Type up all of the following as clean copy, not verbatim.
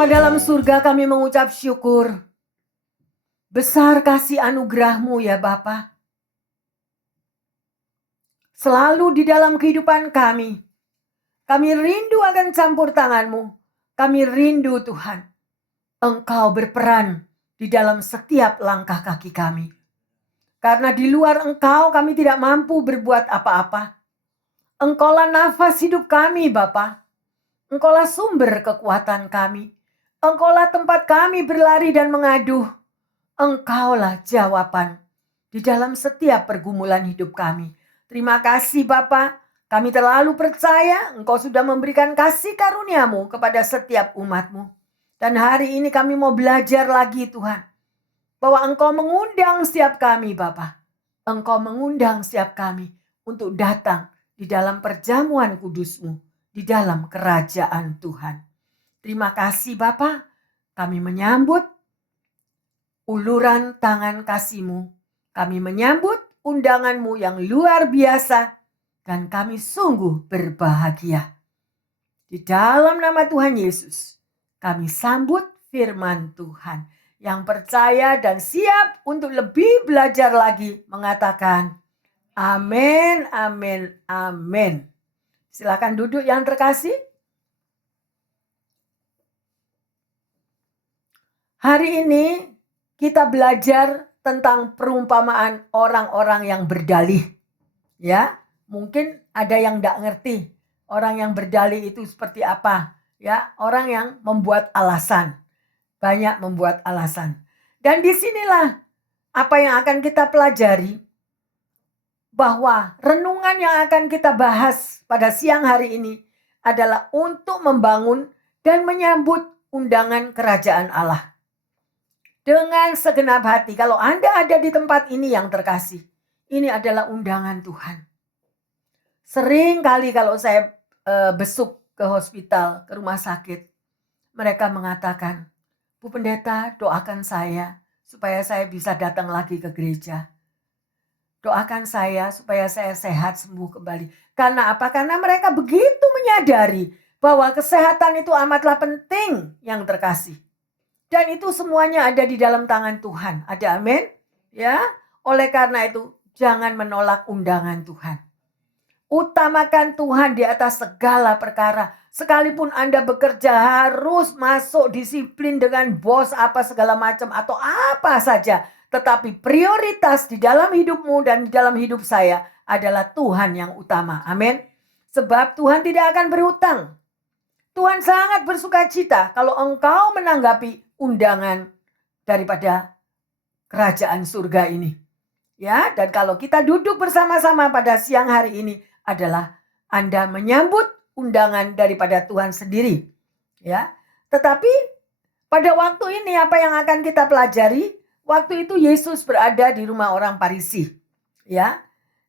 Bapa dalam surga, kami mengucap syukur. Besar kasih anugerah-Mu ya Bapa. Selalu di dalam kehidupan kami. Kami rindu akan campur tangan-Mu. Kami rindu Tuhan. Engkau berperan di dalam setiap langkah kaki kami. Karena di luar Engkau kami tidak mampu berbuat apa-apa. Engkaulah nafas hidup kami Bapa. Engkaulah sumber kekuatan kami. Engkaulah tempat kami berlari dan mengaduh. Engkaulah jawaban di dalam setiap pergumulan hidup kami. Terima kasih Bapa. Kami terlalu percaya Engkau sudah memberikan kasih karunia-Mu kepada setiap umat-Mu. Dan hari ini kami mau belajar lagi Tuhan. Bahwa Engkau mengundang setiap kami Bapa. Engkau mengundang setiap kami untuk datang di dalam perjamuan kudus-Mu. Di dalam kerajaan Tuhan. Terima kasih Bapa. Kami menyambut uluran tangan kasih-Mu. Kami menyambut undangan-Mu yang luar biasa. Dan kami sungguh berbahagia. Di dalam nama Tuhan Yesus. Kami sambut firman Tuhan. Yang percaya dan siap untuk lebih belajar lagi. Mengatakan amin, amin, amin. Silakan duduk yang terkasih. Hari ini kita belajar tentang perumpamaan orang-orang yang berdalih. Ya, mungkin ada yang tidak ngerti orang yang berdalih itu seperti apa. Ya, orang yang membuat alasan. Banyak membuat alasan. Dan disinilah apa yang akan kita pelajari. Bahwa renungan yang akan kita bahas pada siang hari ini adalah untuk membangun dan menyambut undangan kerajaan Allah. Dengan segenap hati, kalau Anda ada di tempat ini yang terkasih, ini adalah undangan Tuhan. Sering kali kalau saya besuk ke hospital, ke rumah sakit, mereka mengatakan, Bu Pendeta, doakan saya supaya saya bisa datang lagi ke gereja. Doakan saya supaya saya sehat sembuh kembali. Karena apa? Karena mereka begitu menyadari bahwa kesehatan itu amatlah penting yang terkasih. Dan itu semuanya ada di dalam tangan Tuhan. Ada amin? Ya. Oleh karena itu, jangan menolak undangan Tuhan. Utamakan Tuhan di atas segala perkara. Sekalipun Anda bekerja harus masuk disiplin dengan bos apa segala macam atau apa saja. Tetapi prioritas di dalam hidupmu dan di dalam hidup saya adalah Tuhan yang utama. Amin. Sebab Tuhan tidak akan berhutang. Tuhan sangat bersuka cita kalau engkau menanggapi undangan daripada kerajaan surga ini. Ya, dan kalau kita duduk bersama-sama pada siang hari ini adalah Anda menyambut undangan daripada Tuhan sendiri. Ya. Tetapi pada waktu ini apa yang akan kita pelajari? Waktu itu Yesus berada di rumah orang Farisi. Ya.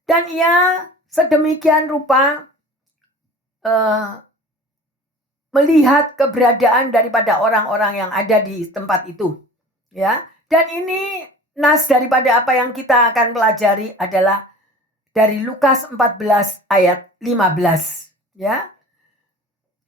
Dan ia sedemikian rupa melihat keberadaan daripada orang-orang yang ada di tempat itu. Ya. Dan ini nas daripada apa yang kita akan pelajari adalah dari Lukas 14 ayat 15. Ya.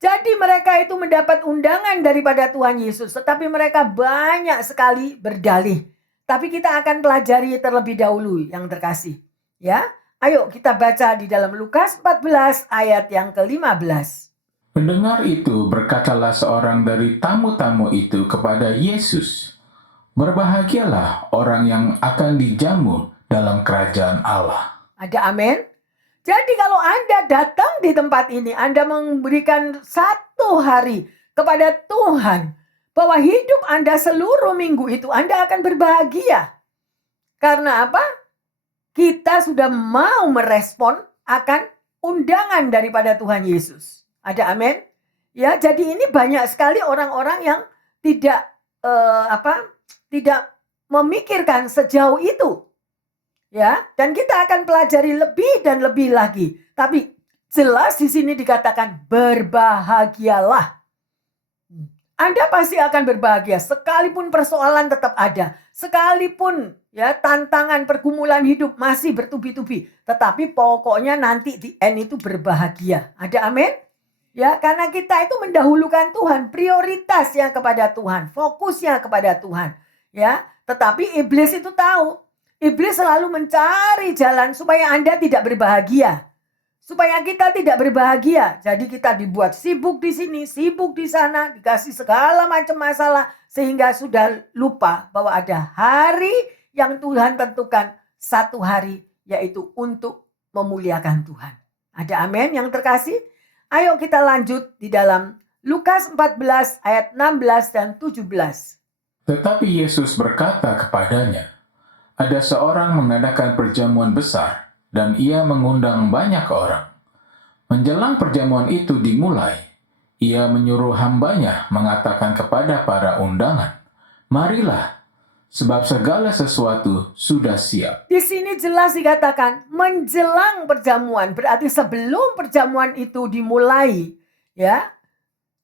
Jadi mereka itu mendapat undangan daripada Tuhan Yesus. Tetapi mereka banyak sekali berdalih. Tapi kita akan pelajari terlebih dahulu yang terkasih. Ya. Ayo kita baca di dalam Lukas 14 ayat yang ke-15. Mendengar itu, berkatalah seorang dari tamu-tamu itu kepada Yesus, "Berbahagialah orang yang akan dijamu dalam kerajaan Allah." Ada amin? Jadi kalau Anda datang di tempat ini, Anda memberikan satu hari kepada Tuhan, bahwa hidup Anda seluruh minggu itu Anda akan berbahagia. Karena apa? Kita sudah mau merespon akan undangan daripada Tuhan Yesus. Ada amin? Ya, jadi ini banyak sekali orang-orang yang tidak tidak memikirkan sejauh itu. Ya, dan kita akan pelajari lebih dan lebih lagi. Tapi jelas di sini dikatakan berbahagialah. Anda pasti akan berbahagia sekalipun persoalan tetap ada. Sekalipun ya tantangan pergumulan hidup masih bertubi-tubi, tetapi pokoknya nanti di end itu berbahagia. Ada amin? Ya, karena kita itu mendahulukan Tuhan, prioritasnya kepada Tuhan, fokusnya kepada Tuhan. Ya, tetapi iblis itu tahu. Iblis selalu mencari jalan supaya Anda tidak berbahagia. Supaya kita tidak berbahagia. Jadi kita dibuat sibuk di sini, sibuk di sana, dikasih segala macam masalah sehingga sudah lupa bahwa ada hari yang Tuhan tentukan, satu hari, yaitu untuk memuliakan Tuhan. Ada amin yang terkasih? Ayo kita lanjut di dalam Lukas 14 ayat 16 dan 17. Tetapi Yesus berkata kepadanya, ada seorang mengadakan perjamuan besar, dan ia mengundang banyak orang. Menjelang perjamuan itu dimulai, ia menyuruh hambanya mengatakan kepada para undangan, marilah, sebab segala sesuatu sudah siap. Di sini jelas dikatakan menjelang perjamuan, berarti sebelum perjamuan itu dimulai, ya.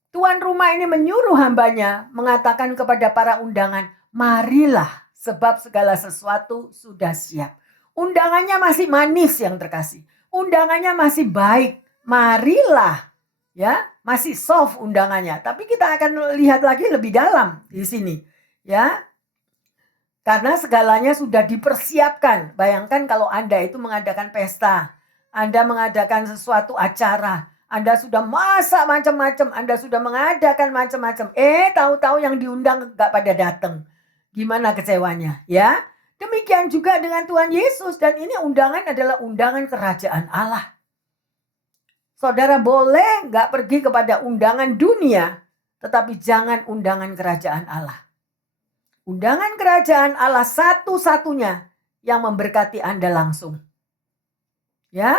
Tuan rumah ini menyuruh hambanya mengatakan kepada para undangan, marilah, sebab segala sesuatu sudah siap. Undangannya masih manis yang terkasih. Undangannya masih baik. Marilah, ya, masih soft undangannya. Tapi kita akan lihat lagi lebih dalam di sini, ya. Karena segalanya sudah dipersiapkan. Bayangkan kalau Anda itu mengadakan pesta, Anda mengadakan sesuatu acara, Anda sudah masak macam-macam, Anda sudah mengadakan macam-macam. Tahu-tahu yang diundang gak pada datang. Gimana kecewanya, ya? Demikian juga dengan Tuhan Yesus. Dan ini undangan adalah undangan kerajaan Allah. Saudara boleh gak pergi kepada undangan dunia, tetapi jangan undangan kerajaan Allah. Undangan kerajaan Allah satu-satunya yang memberkati Anda langsung. Ya,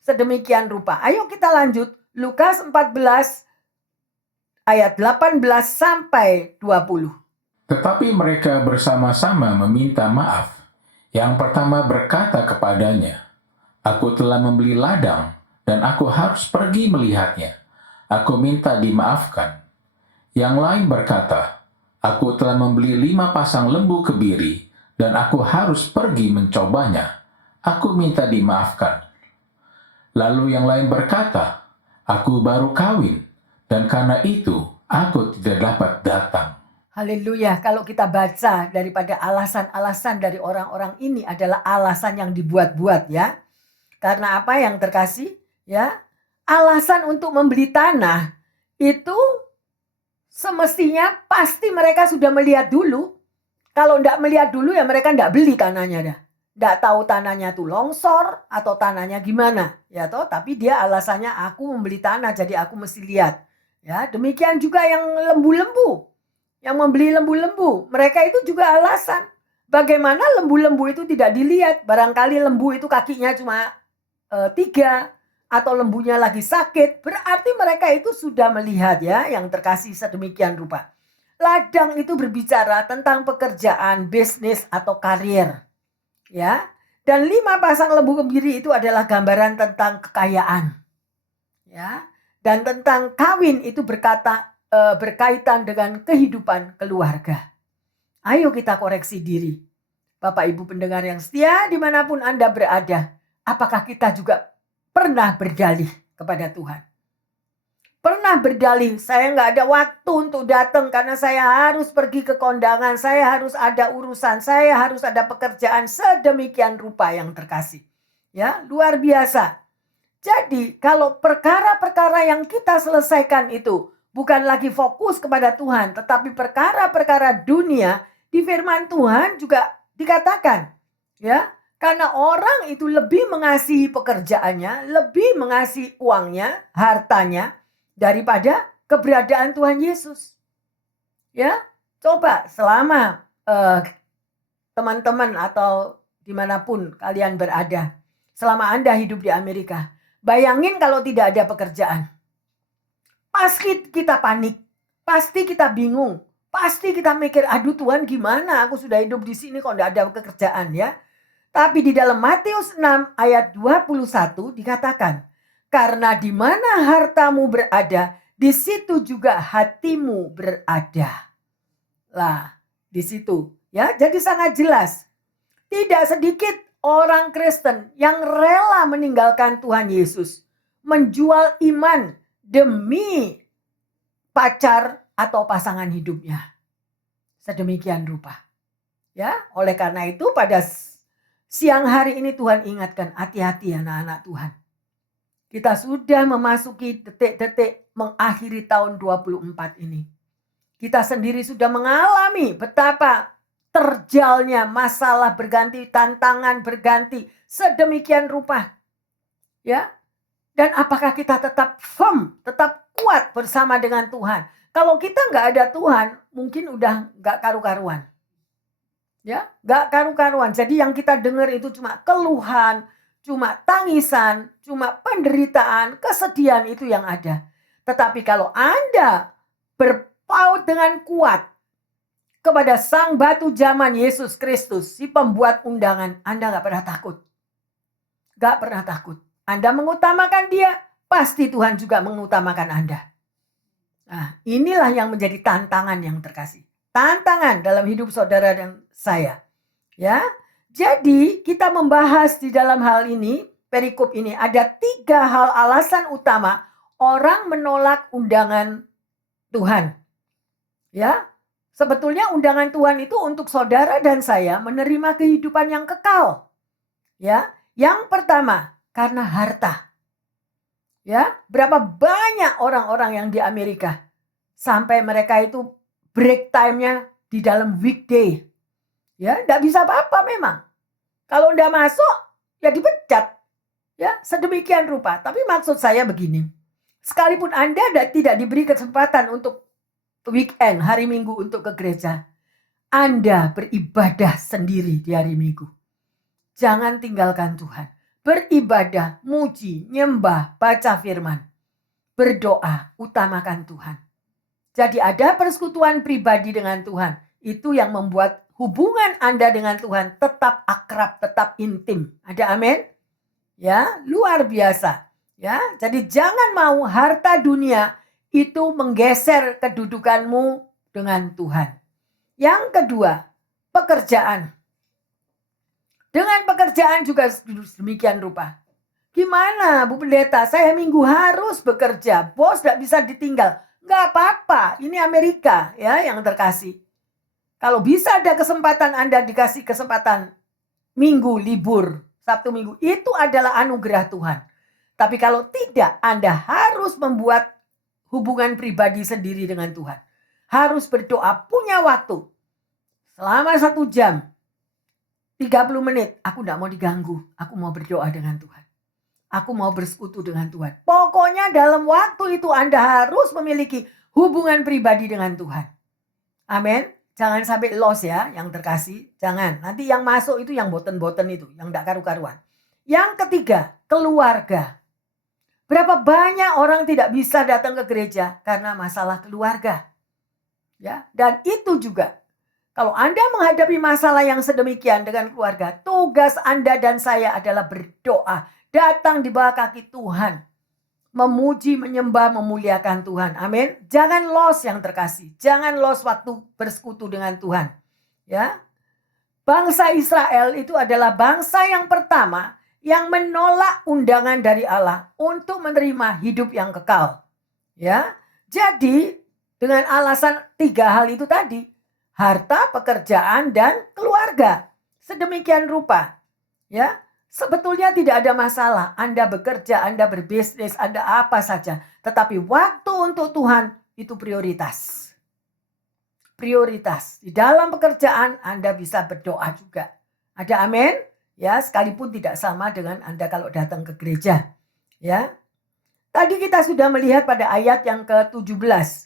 sedemikian rupa. Ayo kita lanjut. Lukas 14 ayat 18 sampai 20. Tetapi mereka bersama-sama meminta maaf. Yang pertama berkata kepadanya, aku telah membeli ladang dan aku harus pergi melihatnya. Aku minta dimaafkan. Yang lain berkata, aku telah membeli 5 pasang lembu kebiri dan aku harus pergi mencobanya. Aku minta dimaafkan. Lalu yang lain berkata, aku baru kawin dan karena itu aku tidak dapat datang. Haleluya, kalau kita baca daripada alasan-alasan dari orang-orang ini adalah alasan yang dibuat-buat, ya. Karena apa yang terkasih? Ya, alasan untuk membeli tanah itu semestinya pasti mereka sudah melihat dulu. Kalau tidak melihat dulu ya mereka tidak beli tanahnya dah. Tidak tahu tanahnya tuh longsor atau tanahnya gimana, ya toh. Tapi dia alasannya aku membeli tanah jadi aku mesti lihat. Ya, demikian juga yang lembu-lembu. Yang membeli lembu-lembu, mereka itu juga alasan. Bagaimana lembu-lembu itu tidak dilihat? Barangkali lembu itu kakinya cuma 3 atau lembunya lagi sakit. Berarti mereka itu sudah melihat, ya, yang terkasih sedemikian rupa. Ladang itu berbicara tentang pekerjaan, bisnis atau karir. Ya. Dan 5 pasang lembu kebiri itu adalah gambaran tentang kekayaan. Ya. Dan tentang kawin itu berkaitan dengan kehidupan keluarga. Ayo kita koreksi diri. Bapak Ibu pendengar yang setia dimanapun Anda berada. Apakah kita juga pernah berdalih kepada Tuhan? Pernah berdalih, saya nggak ada waktu untuk datang karena saya harus pergi ke kondangan, saya harus ada urusan, saya harus ada pekerjaan sedemikian rupa yang terkasih. Ya, luar biasa. Jadi kalau perkara-perkara yang kita selesaikan itu bukan lagi fokus kepada Tuhan, tetapi perkara-perkara dunia, di firman Tuhan juga dikatakan, ya, karena orang itu lebih mengasihi pekerjaannya, lebih mengasihi uangnya, hartanya, daripada keberadaan Tuhan Yesus. Ya, coba selama teman-teman atau dimanapun kalian berada, selama Anda hidup di Amerika, bayangin kalau tidak ada pekerjaan. Pasti kita panik, pasti kita bingung, pasti kita mikir, aduh Tuhan gimana aku sudah hidup di sini kok tidak ada pekerjaan, ya. Tapi di dalam Matius 6 ayat 21 dikatakan, karena di mana hartamu berada, di situ juga hatimu berada. Lah, di situ, ya. Jadi sangat jelas. Tidak sedikit orang Kristen yang rela meninggalkan Tuhan Yesus, menjual iman demi pacar atau pasangan hidupnya. Sedemikian rupa. Ya, oleh karena itu pada siang hari ini Tuhan ingatkan, hati-hati anak-anak Tuhan. Kita sudah memasuki detik-detik mengakhiri tahun 24 ini. Kita sendiri sudah mengalami betapa terjalnya masalah berganti, tantangan berganti, sedemikian rupa. Ya. Dan apakah kita tetap firm, tetap kuat bersama dengan Tuhan? Kalau kita nggak ada Tuhan, mungkin udah nggak karu-karuan. Ya, nggak karu-karuan. Jadi yang kita dengar itu cuma keluhan, cuma tangisan, cuma penderitaan, kesedihan itu yang ada. Tetapi kalau Anda berpaut dengan kuat kepada Sang Batu Zaman Yesus Kristus, si pembuat undangan, Anda nggak pernah takut. Nggak pernah takut. Anda mengutamakan Dia, pasti Tuhan juga mengutamakan Anda. Nah, inilah yang menjadi tantangan yang terkasih. Tantangan dalam hidup saudara dan saya. Ya, jadi kita membahas di dalam hal ini, perikop ini, ada 3 hal alasan utama orang menolak undangan Tuhan. Ya, sebetulnya undangan Tuhan itu untuk saudara dan saya menerima kehidupan yang kekal. Ya, yang pertama, karena harta. Ya, berapa banyak orang-orang yang di Amerika sampai mereka itu break time-nya di dalam weekday. Ya, enggak bisa apa-apa memang. Kalau enggak masuk, ya dipecat. Ya, sedemikian rupa. Tapi maksud saya begini. Sekalipun Anda tidak diberi kesempatan untuk weekend, hari Minggu untuk ke gereja, Anda beribadah sendiri di hari Minggu. Jangan tinggalkan Tuhan. Beribadah, muji, nyembah, baca firman. Berdoa, utamakan Tuhan. Jadi ada persekutuan pribadi dengan Tuhan. Itu yang membuat hubungan Anda dengan Tuhan tetap akrab, tetap intim. Ada amin? Ya, luar biasa. Ya, jadi jangan mau harta dunia itu menggeser kedudukanmu dengan Tuhan. Yang kedua, pekerjaan. Dengan pekerjaan juga demikian rupa. Gimana Bu Pendeta, saya minggu harus bekerja, bos gak bisa ditinggal. Gak apa-apa, ini Amerika ya yang terkasih. Kalau bisa ada kesempatan Anda dikasih kesempatan minggu libur, Sabtu Minggu, itu adalah anugerah Tuhan. Tapi kalau tidak, Anda harus membuat hubungan pribadi sendiri dengan Tuhan. Harus berdoa, punya waktu. Selama 1 jam, 30 menit, aku tidak mau diganggu. Aku mau berdoa dengan Tuhan. Aku mau bersekutu dengan Tuhan. Pokoknya dalam waktu itu Anda harus memiliki hubungan pribadi dengan Tuhan. Amin. Jangan sampai loss ya yang terkasih. Jangan. Nanti yang masuk itu yang boten-boten itu. Yang tidak karu-karuan. Yang ketiga, keluarga. Berapa banyak orang tidak bisa datang ke gereja karena masalah keluarga. Ya, dan itu juga. Kalau Anda menghadapi masalah yang sedemikian dengan keluarga, tugas Anda dan saya adalah berdoa. Datang di bawah kaki Tuhan. Memuji, menyembah, memuliakan Tuhan. Amin. Jangan loss yang terkasih. Jangan loss waktu bersekutu dengan Tuhan. Ya. Bangsa Israel itu adalah bangsa yang pertama yang menolak undangan dari Allah untuk menerima hidup yang kekal. Ya. Jadi dengan alasan 3 hal itu tadi. Harta, pekerjaan, dan keluarga. Sedemikian rupa. Ya, sebetulnya tidak ada masalah. Anda bekerja, Anda berbisnis, Anda apa saja. Tetapi waktu untuk Tuhan itu prioritas. Prioritas. Di dalam pekerjaan Anda bisa berdoa juga. Ada amin? Ya, sekalipun tidak sama dengan Anda kalau datang ke gereja. Ya. Tadi kita sudah melihat pada ayat yang ke-17.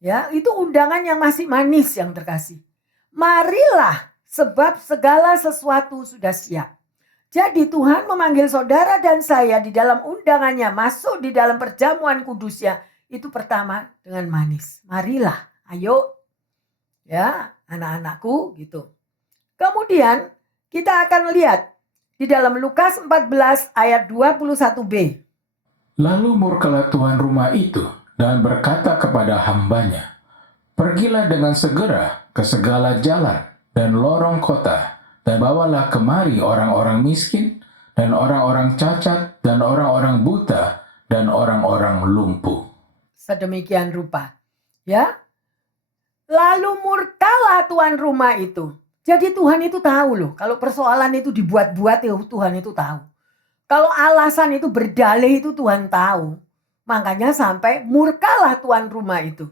Ya, itu undangan yang masih manis yang terkasih. Marilah sebab segala sesuatu sudah siap. Jadi Tuhan memanggil saudara dan saya di dalam undangannya masuk di dalam perjamuan kudusnya. Itu pertama dengan manis. Marilah, ayo. Ya, anak-anakku gitu. Kemudian kita akan lihat di dalam Lukas 14 ayat 21b. Lalu murkalah tuan rumah itu dan berkata kepada hambanya, "Pergilah dengan segera ke segala jalan dan lorong kota, dan bawalah kemari orang-orang miskin, dan orang-orang cacat, dan orang-orang buta, dan orang-orang lumpuh. Sedemikian rupa. Ya. Lalu murkalah tuan rumah itu. Jadi Tuhan itu tahu loh. Kalau persoalan itu dibuat-buat ya Tuhan itu tahu. Kalau alasan itu berdalih itu Tuhan tahu. Makanya sampai murkalah tuan rumah itu.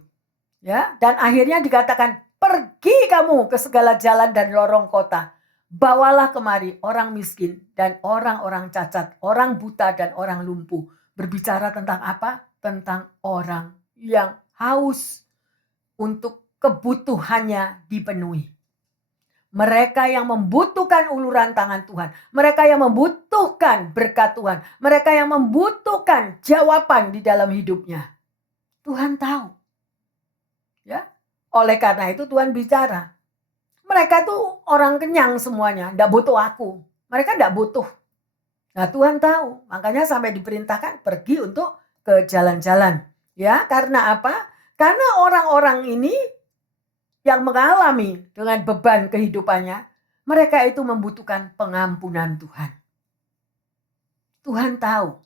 Ya, dan akhirnya dikatakan, pergi kamu ke segala jalan dan lorong kota. Bawalah kemari orang miskin dan orang-orang cacat, orang buta dan orang lumpuh. Berbicara tentang apa? Tentang orang yang haus untuk kebutuhannya dipenuhi. Mereka yang membutuhkan uluran tangan Tuhan. Mereka yang membutuhkan berkat Tuhan. Mereka yang membutuhkan jawaban di dalam hidupnya. Tuhan tahu. Ya, oleh karena itu Tuhan bicara. Mereka tuh orang kenyang semuanya, enggak butuh aku. Mereka enggak butuh. Nah, Tuhan tahu, makanya sampai diperintahkan pergi untuk ke jalan-jalan. Ya, karena apa? Karena orang-orang ini yang mengalami dengan beban kehidupannya, mereka itu membutuhkan pengampunan Tuhan. Tuhan tahu.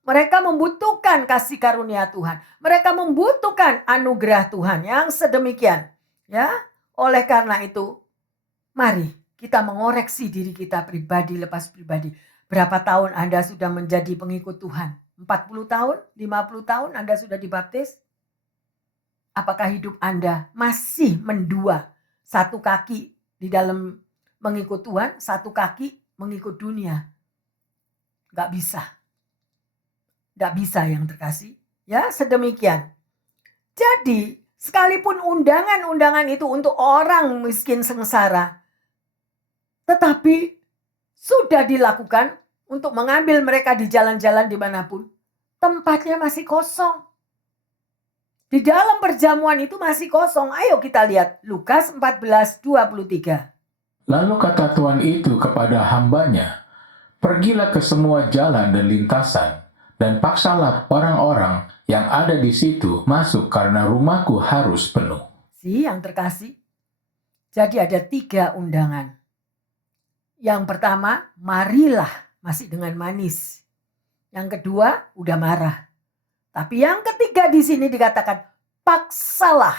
Mereka membutuhkan kasih karunia Tuhan. Mereka membutuhkan anugerah Tuhan yang sedemikian. Ya, oleh karena itu, mari kita mengoreksi diri kita pribadi lepas pribadi. Berapa tahun Anda sudah menjadi pengikut Tuhan? 40 tahun? 50 tahun Anda sudah dibaptis? Apakah hidup Anda masih mendua? Satu kaki di dalam mengikut Tuhan, satu kaki mengikut dunia. Gak bisa. Gak bisa yang terkasih. Ya, sedemikian. Jadi, sekalipun undangan-undangan itu untuk orang miskin sengsara, tetapi sudah dilakukan untuk mengambil mereka di jalan-jalan dimanapun, tempatnya masih kosong. Di dalam perjamuan itu masih kosong. Ayo kita lihat Lukas 14:23. Lalu kata Tuhan itu kepada hambanya, pergilah ke semua jalan dan lintasan, dan paksalah orang-orang yang ada di situ masuk karena rumahku harus penuh. Yang terkasih. Jadi ada 3 undangan. Yang pertama, marilah, masih dengan manis. Yang kedua, udah marah. Tapi yang ketiga di sini dikatakan paksalah.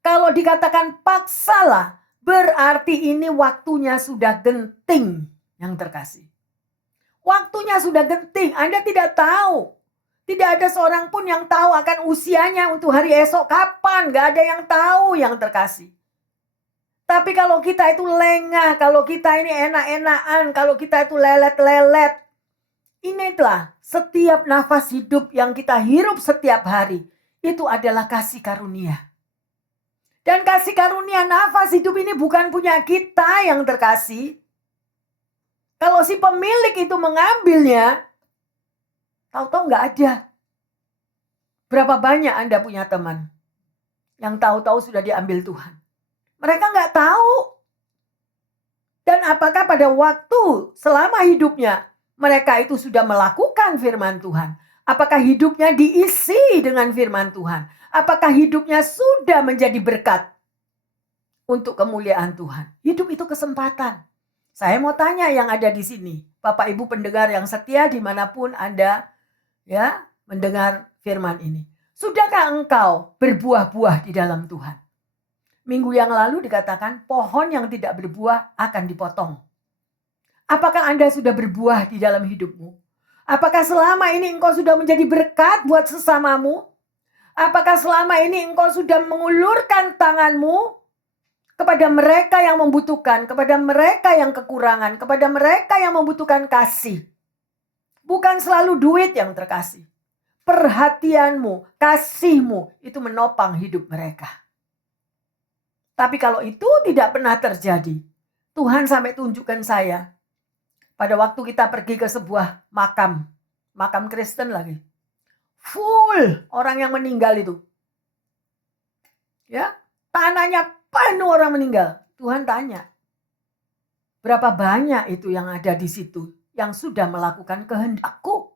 Kalau dikatakan paksalah, berarti ini waktunya sudah genting yang terkasih. Waktunya sudah genting, Anda tidak tahu. Tidak ada seorang pun yang tahu akan usianya untuk hari esok kapan. Gak ada yang tahu yang terkasih. Tapi kalau kita itu lengah, kalau kita ini enak-enakan, kalau kita itu lelet-lelet, inilah setiap nafas hidup yang kita hirup setiap hari, itu adalah kasih karunia. Dan kasih karunia nafas hidup ini bukan punya kita yang terkasih. Kalau si pemilik itu mengambilnya, tahu-tahu nggak ada. Berapa banyak Anda punya teman yang tahu-tahu sudah diambil Tuhan? Mereka nggak tahu. Dan apakah pada waktu selama hidupnya mereka itu sudah melakukan firman Tuhan? Apakah hidupnya diisi dengan firman Tuhan? Apakah hidupnya sudah menjadi berkat untuk kemuliaan Tuhan? Hidup itu kesempatan. Saya mau tanya yang ada di sini, Bapak Ibu pendengar yang setia dimanapun Anda ya mendengar firman ini. Sudahkah engkau berbuah-buah di dalam Tuhan? Minggu yang lalu dikatakan pohon yang tidak berbuah akan dipotong. Apakah Anda sudah berbuah di dalam hidupmu? Apakah selama ini engkau sudah menjadi berkat buat sesamamu? Apakah selama ini engkau sudah mengulurkan tanganmu kepada mereka yang membutuhkan, kepada mereka yang kekurangan, kepada mereka yang membutuhkan kasih? Bukan selalu duit yang terkasih. Perhatianmu, kasihmu itu menopang hidup mereka. Tapi kalau itu tidak pernah terjadi, Tuhan sampai tunjukkan saya. Pada waktu kita pergi ke sebuah makam Kristen lagi. Full orang yang meninggal itu. Ya, tanahnya penuh orang meninggal. Tuhan tanya, berapa banyak itu yang ada di situ yang sudah melakukan kehendakku?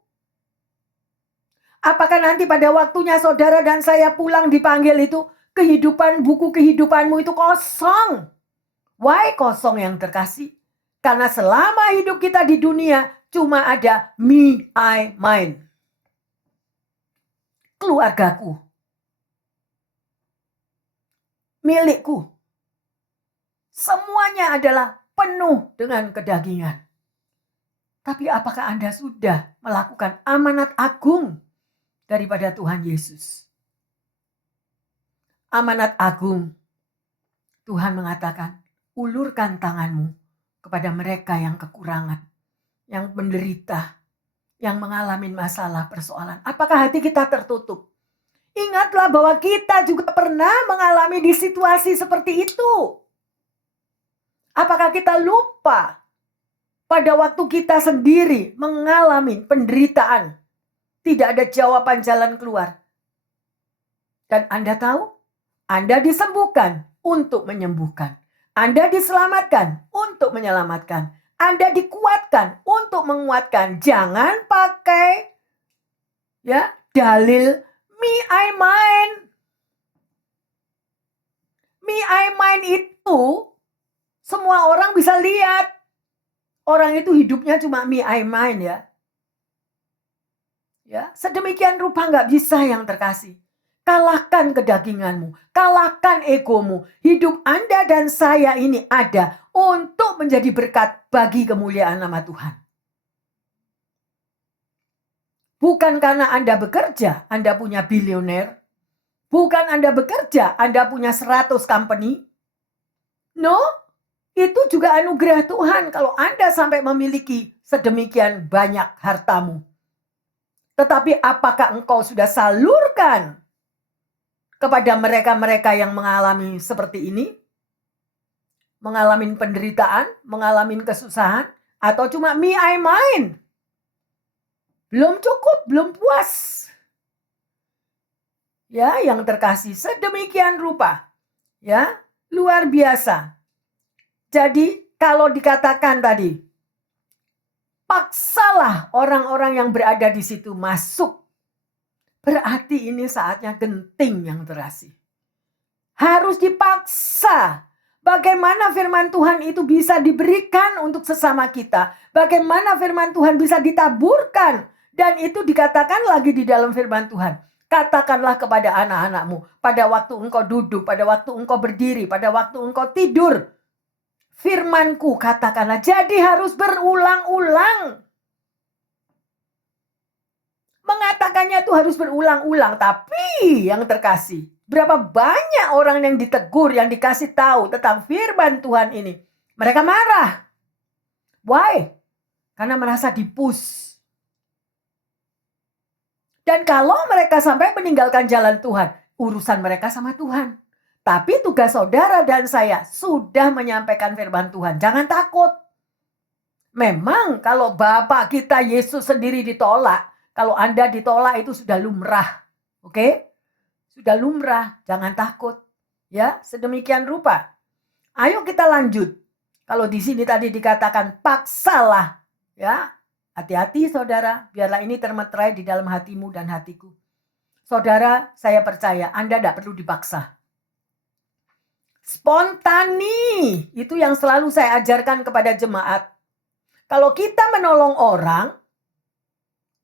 Apakah nanti pada waktunya saudara dan saya pulang dipanggil itu, buku kehidupanmu itu kosong? Why kosong yang terkasih? Karena selama hidup kita di dunia cuma ada me, I, mine. keluargaku, milikku. Semuanya adalah penuh dengan kedagingan. Tapi apakah Anda sudah melakukan amanat agung daripada Tuhan Yesus? Amanat agung. Tuhan mengatakan, ulurkan tanganmu kepada mereka yang kekurangan, yang menderita, yang mengalami masalah persoalan. Apakah hati kita tertutup? Ingatlah bahwa kita juga pernah mengalami di situasi seperti itu. Apakah kita lupa pada waktu kita sendiri mengalami penderitaan, tidak ada jawaban jalan keluar? Dan Anda tahu, Anda disembuhkan untuk menyembuhkan. Anda diselamatkan untuk menyelamatkan. Anda dikuatkan untuk menguatkan. Jangan pakai dalil me I mine. Me I mine itu semua orang bisa lihat. Orang itu hidupnya cuma me I mine ya. Sedemikian rupa nggak bisa yang terkasih. Kalahkan kedaginganmu, kalahkan egomu. Hidup Anda dan saya ini ada untuk menjadi berkat bagi kemuliaan nama Tuhan. Bukan karena Anda bekerja, Anda punya bilioner. Bukan Anda bekerja, Anda punya 100 company. No, itu juga anugerah Tuhan kalau Anda sampai memiliki sedemikian banyak hartamu. Tetapi apakah engkau sudah salurkan kepada mereka-mereka yang mengalami seperti ini? Mengalami penderitaan, mengalami kesusahan, atau cuma me I mine? Belum cukup, belum puas. Ya, yang terkasih sedemikian rupa. Ya, luar biasa. Jadi, kalau dikatakan tadi, paksalah orang-orang yang berada di situ masuk. Berarti ini saatnya genting yang terasi. Harus dipaksa. Bagaimana firman Tuhan itu bisa diberikan untuk sesama kita. Bagaimana firman Tuhan bisa ditaburkan. Dan itu dikatakan lagi di dalam firman Tuhan. Katakanlah kepada anak-anakmu. Pada waktu engkau duduk, pada waktu engkau berdiri, pada waktu engkau tidur. Firmanku katakanlah. Jadi harus berulang-ulang. Mengatakannya itu harus berulang-ulang. Tapi yang terkasih, berapa banyak orang yang ditegur, yang dikasih tahu tentang firman Tuhan ini. Mereka marah. Why? Karena merasa dipus. Dan kalau mereka sampai meninggalkan jalan Tuhan, urusan mereka sama Tuhan. Tapi tugas saudara dan saya sudah menyampaikan firman Tuhan. Jangan takut. Memang kalau Bapak kita Yesus sendiri ditolak, kalau Anda ditolak itu sudah lumrah. Oke? Sudah lumrah, jangan takut. Ya, sedemikian rupa. Ayo kita lanjut. Kalau di sini tadi dikatakan paksalah, ya. Hati-hati saudara, biarlah ini termeterai di dalam hatimu dan hatiku. Saudara, saya percaya Anda tidak perlu dipaksa. Spontani, itu yang selalu saya ajarkan kepada jemaat. Kalau kita menolong orang,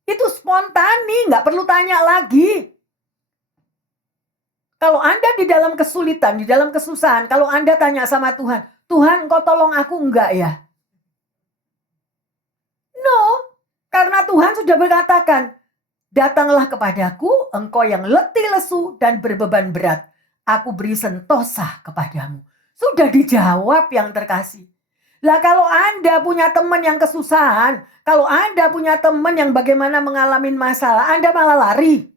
itu spontani, nggak perlu tanya lagi. Kalau Anda di dalam kesulitan, di dalam kesusahan, kalau Anda tanya sama Tuhan, Tuhan engkau tolong aku enggak ya? No, karena Tuhan sudah berkatakan, datanglah kepadaku, engkau yang letih lesu dan berbeban berat. Aku beri sentosa kepadamu. Sudah dijawab yang terkasih. Lah kalau Anda punya teman yang kesusahan, kalau Anda punya teman yang bagaimana mengalami masalah, Anda malah lari.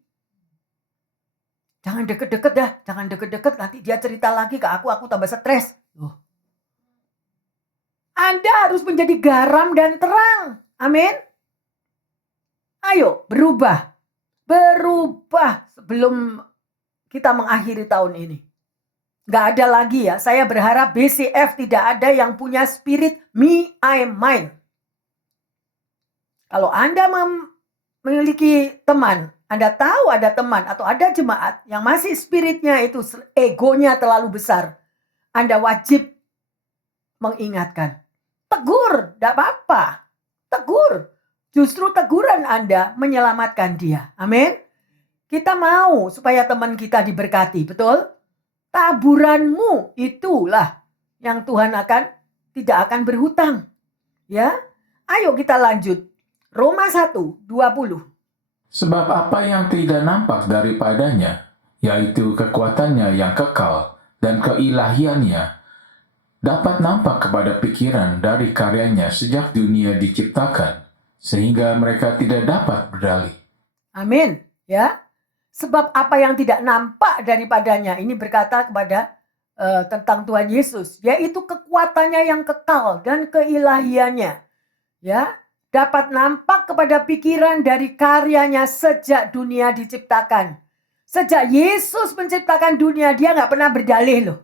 Jangan deket-deket dah, jangan deket-deket, nanti dia cerita lagi ke aku tambah stres. Anda harus menjadi garam dan terang. Amin. Ayo berubah. Berubah sebelum kita mengakhiri tahun ini. Gak ada lagi ya. Saya berharap BCF tidak ada yang punya spirit me, I, mine. Kalau Anda memiliki teman, Anda tahu ada teman atau ada jemaat yang masih spiritnya itu, egonya terlalu besar. Anda wajib mengingatkan. Tegur, tidak apa-apa. Tegur. Justru teguran Anda menyelamatkan dia. Amin. Kita mau supaya teman kita diberkati, betul? Taburanmu itulah yang Tuhan tidak akan berhutang. Ya, ayo kita lanjut. Roma 1:20. Sebab apa yang tidak nampak daripadanya, yaitu kekuatannya yang kekal dan keilahiannya, dapat nampak kepada pikiran dari karyanya sejak dunia diciptakan, sehingga mereka tidak dapat berdalih. Amin. Ya, sebab apa yang tidak nampak daripadanya, ini berkata kepada tentang Tuhan Yesus, yaitu kekuatannya yang kekal dan keilahiannya, ya, dapat nampak kepada pikiran dari karyanya sejak dunia diciptakan. Sejak Yesus menciptakan dunia, dia nggak pernah berdalih loh.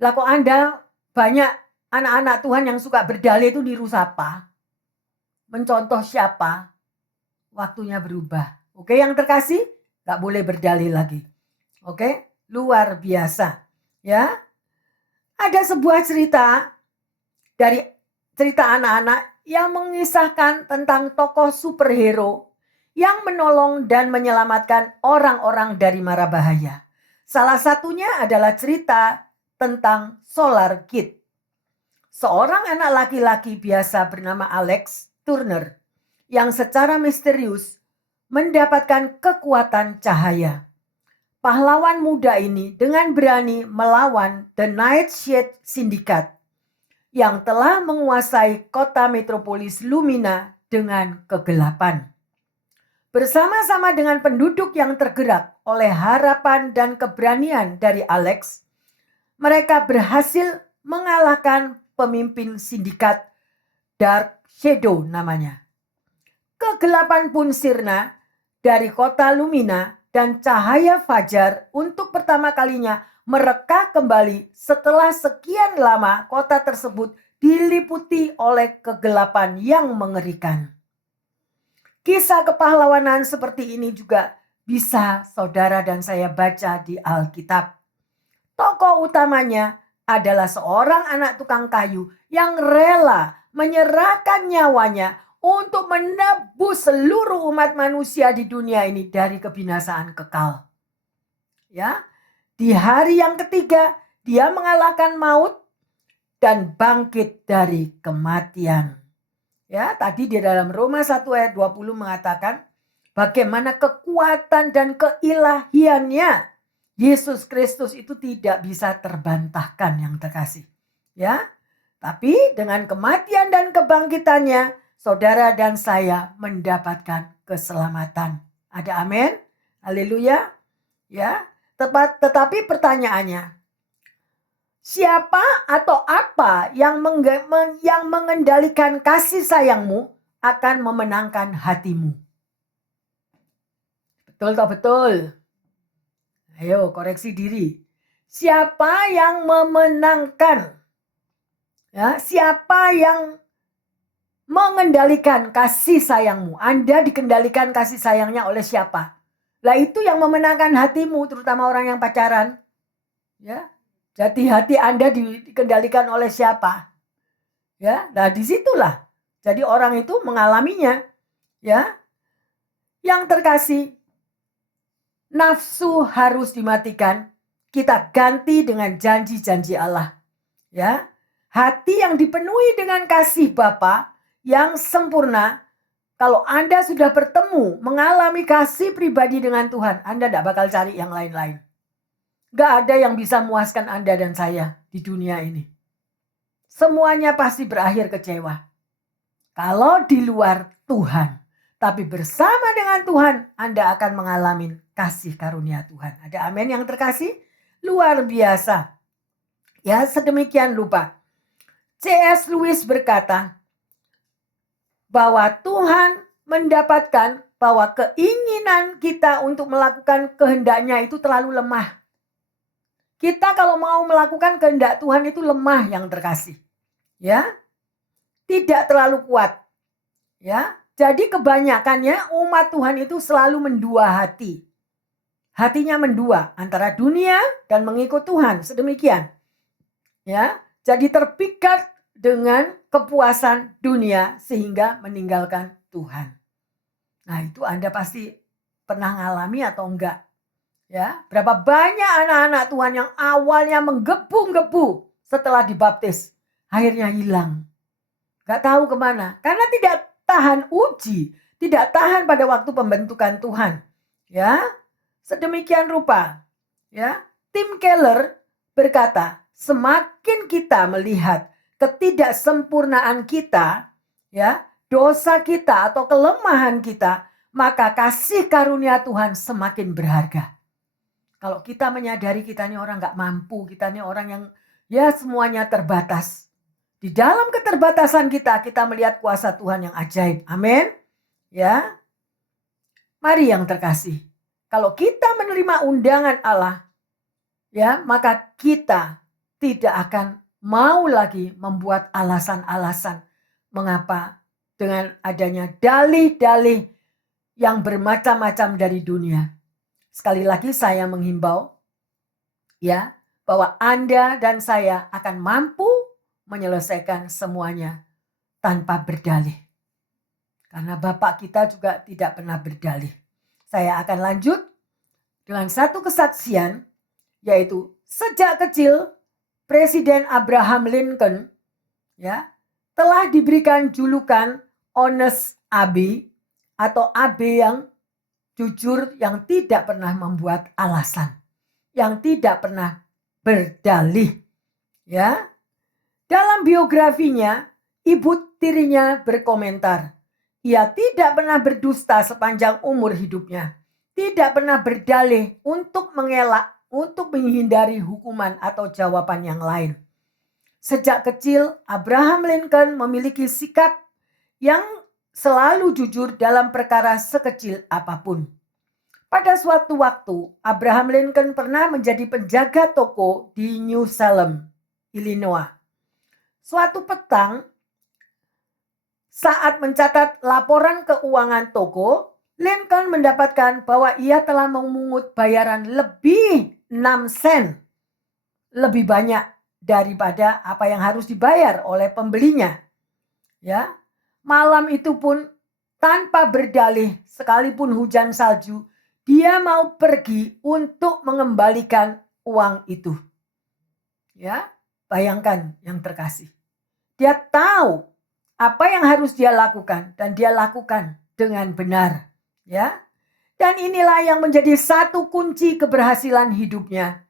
Lah kok Anda banyak anak-anak Tuhan yang suka berdalih itu niru siapa? Mencontoh siapa? Waktunya berubah. Oke, yang terkasih, nggak boleh berdalih lagi. Oke, luar biasa. Ya, ada sebuah cerita dari cerita anak-anak yang mengisahkan tentang tokoh superhero yang menolong dan menyelamatkan orang-orang dari mara bahaya. Salah satunya adalah cerita tentang Solar Kid. Seorang anak laki-laki biasa bernama Alex Turner yang secara misterius mendapatkan kekuatan cahaya. Pahlawan muda ini dengan berani melawan The Nightshade Syndicate yang telah menguasai kota metropolis Lumina dengan kegelapan. Bersama-sama dengan penduduk yang tergerak oleh harapan dan keberanian dari Alex, mereka berhasil mengalahkan pemimpin sindikat Dark Shadow namanya. Kegelapan pun sirna dari kota Lumina dan cahaya fajar untuk pertama kalinya mereka kembali setelah sekian lama kota tersebut diliputi oleh kegelapan yang mengerikan. Kisah kepahlawanan seperti ini juga bisa saudara dan saya baca di Alkitab. Tokoh utamanya adalah seorang anak tukang kayu yang rela menyerahkan nyawanya untuk menebus seluruh umat manusia di dunia ini dari kebinasaan kekal. Ya, di hari yang ketiga dia mengalahkan maut dan bangkit dari kematian. Ya, tadi di dalam Roma 1 ayat 20 mengatakan bagaimana kekuatan dan keilahiannya Yesus Kristus itu tidak bisa terbantahkan yang terkasih. Ya, tapi dengan kematian dan kebangkitannya, saudara dan saya mendapatkan keselamatan. Ada amin? Haleluya. Ya, tetapi pertanyaannya, siapa atau apa yang mengendalikan kasih sayangmu akan memenangkan hatimu? Betul toh betul? Ayo koreksi diri. Siapa yang memenangkan? Ya, siapa yang mengendalikan kasih sayangmu? Anda dikendalikan kasih sayangnya oleh siapa? Lah itu yang memenangkan hatimu, terutama orang yang pacaran. Ya, jadi hati Anda dikendalikan oleh siapa? Ya, nah disitulah. Jadi orang itu mengalaminya. Ya, yang terkasih, nafsu harus dimatikan. Kita ganti dengan janji-janji Allah. Ya, hati yang dipenuhi dengan kasih Bapa yang sempurna. Kalau Anda sudah bertemu, mengalami kasih pribadi dengan Tuhan, Anda tidak bakal cari yang lain-lain. Gak ada yang bisa memuaskan Anda dan saya di dunia ini. Semuanya pasti berakhir kecewa. Kalau di luar Tuhan. Tapi bersama dengan Tuhan, Anda akan mengalami kasih karunia Tuhan. Ada amin yang terkasih? Luar biasa. Ya, sedemikian rupa. C.S. Lewis berkata bahwa Tuhan mendapatkan bahwa keinginan kita untuk melakukan kehendaknya itu terlalu lemah. Kita kalau mau melakukan kehendak Tuhan itu lemah yang terkasih. Ya. Tidak terlalu kuat. Ya. Jadi kebanyakannya umat Tuhan itu selalu mendua hati. Hatinya mendua antara dunia dan mengikut Tuhan. Sedemikian. Ya. Jadi terpikat dengan kepuasan dunia sehingga meninggalkan Tuhan. Nah, itu Anda pasti pernah ngalami atau enggak? Ya, berapa banyak anak-anak Tuhan yang awalnya menggebu-gebu setelah dibaptis, akhirnya hilang. Gak tahu kemana, karena tidak tahan uji, tidak tahan pada waktu pembentukan Tuhan. Ya, sedemikian rupa. Ya, Tim Keller berkata, semakin kita melihat ketidaksempurnaan kita, ya, dosa kita atau kelemahan kita, maka kasih karunia Tuhan semakin berharga. Kalau kita menyadari kita ini orang gak mampu, kita ini orang yang ya semuanya terbatas. Di dalam keterbatasan kita melihat kuasa Tuhan yang ajaib. Amin. Ya. Mari yang terkasih. Kalau kita menerima undangan Allah, ya, maka kita tidak akan mau lagi membuat alasan-alasan mengapa dengan adanya dalih-dalih yang bermacam-macam dari dunia. Sekali lagi saya menghimbau, ya, bahwa Anda dan saya akan mampu menyelesaikan semuanya tanpa berdalih. Karena Bapak kita juga tidak pernah berdalih. Saya akan lanjut dengan satu kesaksian, yaitu sejak kecil Presiden Abraham Lincoln, ya, telah diberikan julukan Honest Abe atau Abe yang jujur, yang tidak pernah membuat alasan, yang tidak pernah berdalih. Ya, dalam biografinya, ibu tirinya berkomentar, ia tidak pernah berdusta sepanjang umur hidupnya, tidak pernah berdalih untuk mengelak, untuk menghindari hukuman atau jawaban yang lain. Sejak kecil, Abraham Lincoln memiliki sikap yang selalu jujur dalam perkara sekecil apapun. Pada suatu waktu, Abraham Lincoln pernah menjadi penjaga toko di New Salem, Illinois. Suatu petang, saat mencatat laporan keuangan toko, Lincoln mendapatkan bahwa ia telah memungut bayaran lebih 6 sen, lebih banyak daripada apa yang harus dibayar oleh pembelinya. Ya, malam itu pun tanpa berdalih, sekalipun hujan salju, dia mau pergi untuk mengembalikan uang itu. Ya, bayangkan yang terkasih. Dia tahu apa yang harus dia lakukan dan dia lakukan dengan benar. Ya, dan inilah yang menjadi satu kunci keberhasilan hidupnya.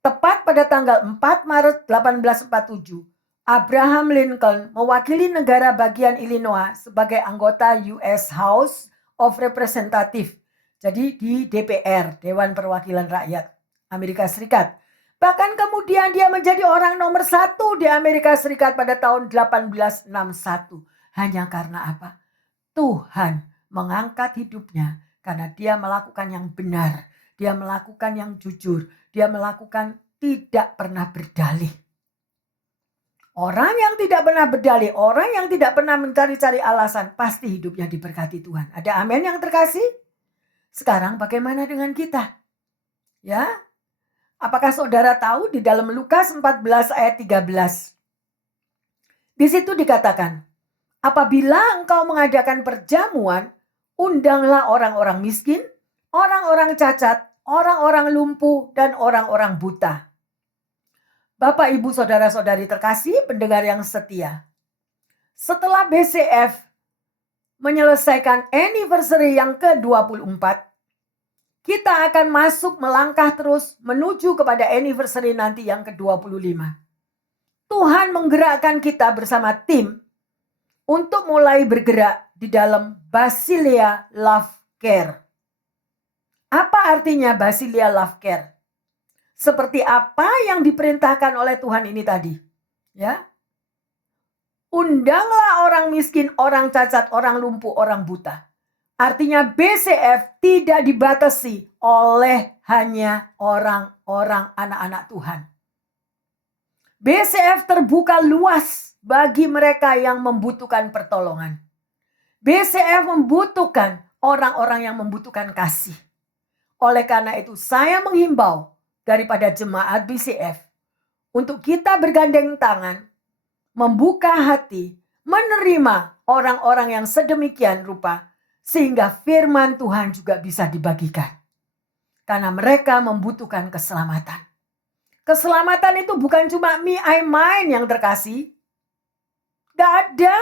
Tepat pada tanggal 4 Maret 1847, Abraham Lincoln mewakili negara bagian Illinois sebagai anggota US House of Representatives. Jadi di DPR, Dewan Perwakilan Rakyat Amerika Serikat. Bahkan kemudian dia menjadi orang nomor 1 di Amerika Serikat pada tahun 1861. Hanya karena apa? Tuhan mengangkat hidupnya karena dia melakukan yang benar. Dia melakukan yang jujur. Dia melakukan tidak pernah berdalih. Orang yang tidak pernah berdalih, orang yang tidak pernah mencari-cari alasan, pasti hidupnya diberkati Tuhan. Ada amin yang terkasih? Sekarang bagaimana dengan kita? Ya, apakah saudara tahu di dalam Lukas 14 ayat 13? Di situ dikatakan, apabila engkau mengadakan perjamuan, undanglah orang-orang miskin, orang-orang cacat, orang-orang lumpuh, dan orang-orang buta. Bapak, Ibu, Saudara-saudari terkasih, pendengar yang setia. Setelah BCF menyelesaikan anniversary yang ke-24, kita akan masuk melangkah terus menuju kepada anniversary nanti yang ke-25. Tuhan menggerakkan kita bersama tim untuk mulai bergerak di dalam Basilia Love Care. Apa artinya Basilia Love Care? Seperti apa yang diperintahkan oleh Tuhan ini tadi. Ya. Undanglah orang miskin, orang cacat, orang lumpuh, orang buta. Artinya BCF tidak dibatasi oleh hanya orang-orang anak-anak Tuhan. BCF terbuka luas bagi mereka yang membutuhkan pertolongan. BCF membutuhkan orang-orang yang membutuhkan kasih. Oleh karena itu saya menghimbau daripada jemaat BCF untuk kita bergandeng tangan, membuka hati, menerima orang-orang yang sedemikian rupa, sehingga firman Tuhan juga bisa dibagikan. Karena mereka membutuhkan keselamatan. Keselamatan itu bukan cuma me, I, mine yang terkasih. Gak ada.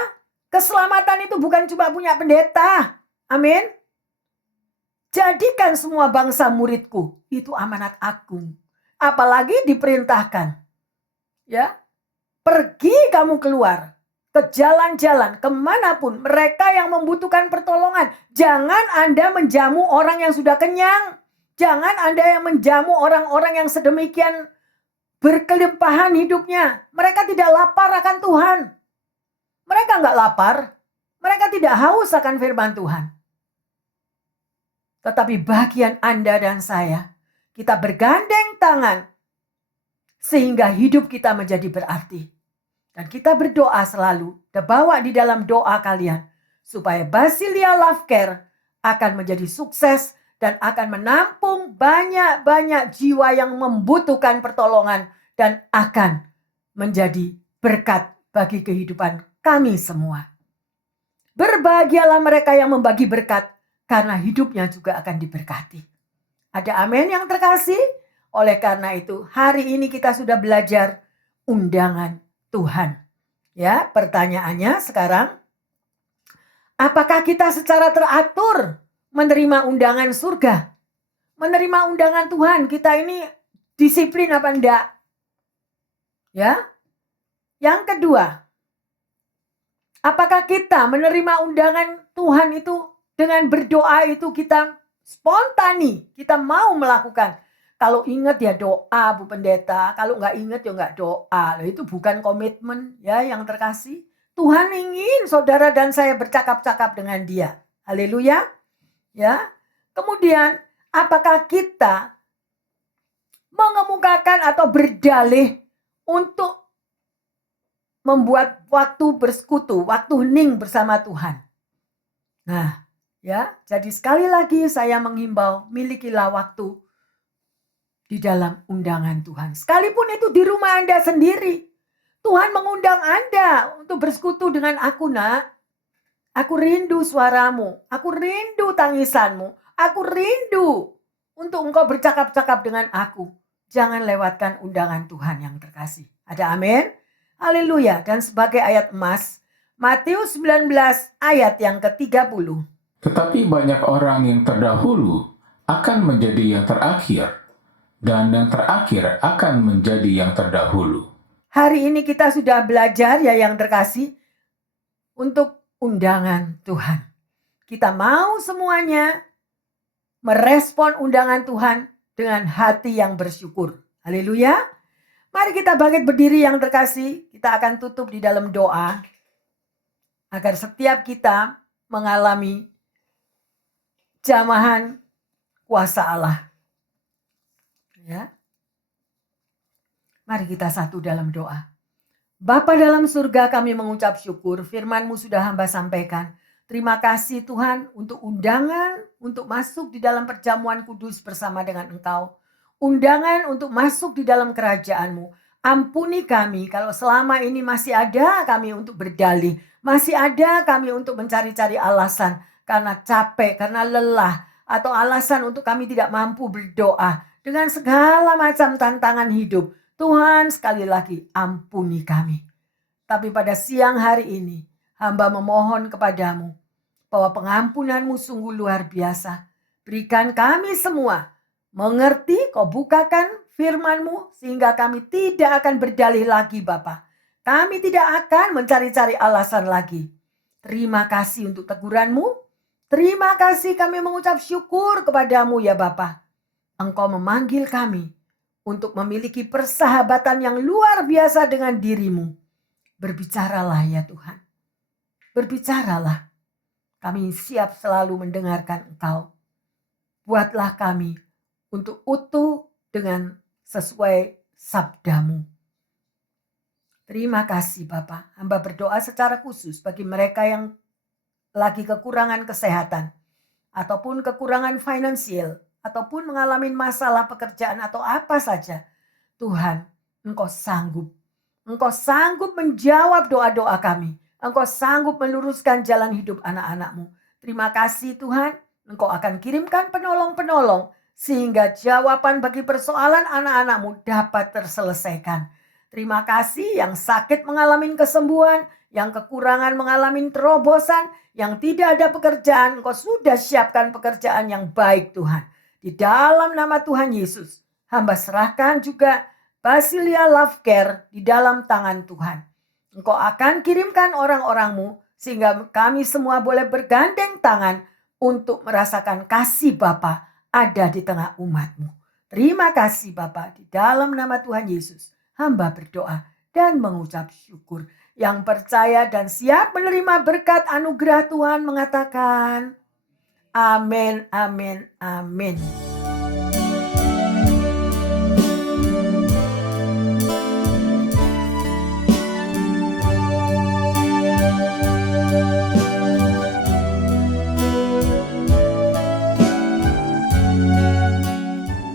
Keselamatan itu bukan cuma punya pendeta. Amin. Jadikan semua bangsa muridku. Itu amanat agung. Apalagi diperintahkan. Ya, pergi kamu keluar ke jalan-jalan, kemanapun mereka yang membutuhkan pertolongan. Jangan Anda menjamu orang yang sudah kenyang. Jangan Anda yang menjamu orang-orang yang sedemikian berkelimpahan hidupnya. Mereka tidak lapar akan Tuhan. Mereka nggak lapar. Mereka tidak haus akan firman Tuhan. Tetapi bagian Anda dan saya, kita bergandeng tangan sehingga hidup kita menjadi berarti. Dan kita berdoa selalu, bawa di dalam doa kalian, supaya Basilia Love Care akan menjadi sukses dan akan menampung banyak-banyak jiwa yang membutuhkan pertolongan dan akan menjadi berkat bagi kehidupan kami semua. Berbahagialah mereka yang membagi berkat, karena hidupnya juga akan diberkati. Ada amin yang terkasih? Oleh karena itu, hari ini kita sudah belajar undangan Tuhan. Ya, pertanyaannya sekarang, apakah kita secara teratur menerima undangan surga? Menerima undangan Tuhan, kita ini disiplin apa enggak? Ya. Yang kedua, apakah kita menerima undangan Tuhan itu dengan berdoa itu kita spontani, kita mau melakukan. Kalau ingat ya doa Bu Pendeta, kalau nggak ingat ya nggak doa. Itu bukan komitmen ya yang terkasih. Tuhan ingin saudara dan saya bercakap-cakap dengan Dia. Haleluya. Ya. Kemudian apakah kita mengemukakan atau berdalih untuk membuat waktu bersekutu, waktu hening bersama Tuhan. Nah, ya, jadi sekali lagi saya menghimbau, milikilah waktu di dalam undangan Tuhan. Sekalipun itu di rumah Anda sendiri. Tuhan mengundang Anda untuk bersekutu dengan aku, nak. Aku rindu suaramu. Aku rindu tangisanmu. Aku rindu untuk engkau bercakap-cakap dengan aku. Jangan lewatkan undangan Tuhan yang terkasih. Ada amin? Haleluya. Dan sebagai ayat emas, Matius 19 ayat yang ke-30. Tetapi banyak orang yang terdahulu akan menjadi yang terakhir, dan yang terakhir akan menjadi yang terdahulu. Hari ini kita sudah belajar ya yang terkasih untuk undangan Tuhan. Kita mau semuanya merespon undangan Tuhan dengan hati yang bersyukur. Haleluya. Mari kita bangkit berdiri yang terkasih. Kita akan tutup di dalam doa agar setiap kita mengalami jamahan kuasa Allah. Ya. Mari kita satu dalam doa. Bapa dalam surga, kami mengucap syukur firman-Mu sudah hamba sampaikan. Terima kasih Tuhan untuk undangan untuk masuk di dalam perjamuan kudus bersama dengan Engkau. Undangan untuk masuk di dalam kerajaan-Mu. Ampuni kami kalau selama ini masih ada kami untuk berdalih. Masih ada kami untuk mencari-cari alasan karena capek, karena lelah. Atau alasan untuk kami tidak mampu berdoa. Dengan segala macam tantangan hidup. Tuhan, sekali lagi ampuni kami. Tapi pada siang hari ini, hamba memohon kepadamu bahwa pengampunan-Mu sungguh luar biasa. Berikan kami semua mengerti, Kau bukakan firman-Mu sehingga kami tidak akan berdalih lagi Bapa. Kami tidak akan mencari-cari alasan lagi. Terima kasih untuk teguran-Mu. Terima kasih kami mengucap syukur kepadamu ya Bapa. Engkau memanggil kami untuk memiliki persahabatan yang luar biasa dengan diri-Mu. Berbicaralah ya Tuhan. Berbicaralah. Kami siap selalu mendengarkan Engkau. Buatlah kami untuk utuh dengan sesuai sabda-Mu. Terima kasih Bapa. Hamba berdoa secara khusus bagi mereka yang lagi kekurangan kesehatan. Ataupun kekurangan finansial. Ataupun mengalami masalah pekerjaan atau apa saja. Tuhan, Engkau sanggup. Engkau sanggup menjawab doa-doa kami. Engkau sanggup meluruskan jalan hidup anak-anak-Mu. Terima kasih Tuhan, Engkau akan kirimkan penolong-penolong sehingga jawaban bagi persoalan anak-anak-mu dapat terselesaikan. Terima kasih yang sakit mengalami kesembuhan, yang kekurangan mengalami terobosan, yang tidak ada pekerjaan, Engkau sudah siapkan pekerjaan yang baik Tuhan. Di dalam nama Tuhan Yesus, hamba serahkan juga Basilia Love Care di dalam tangan Tuhan. Engkau akan kirimkan orang-orang-Mu sehingga kami semua boleh bergandeng tangan untuk merasakan kasih Bapa ada di tengah umat-Mu. Terima kasih Bapa, di dalam nama Tuhan Yesus, hamba berdoa dan mengucap syukur. Yang percaya dan siap menerima berkat anugerah Tuhan mengatakan, amin, amin, amin.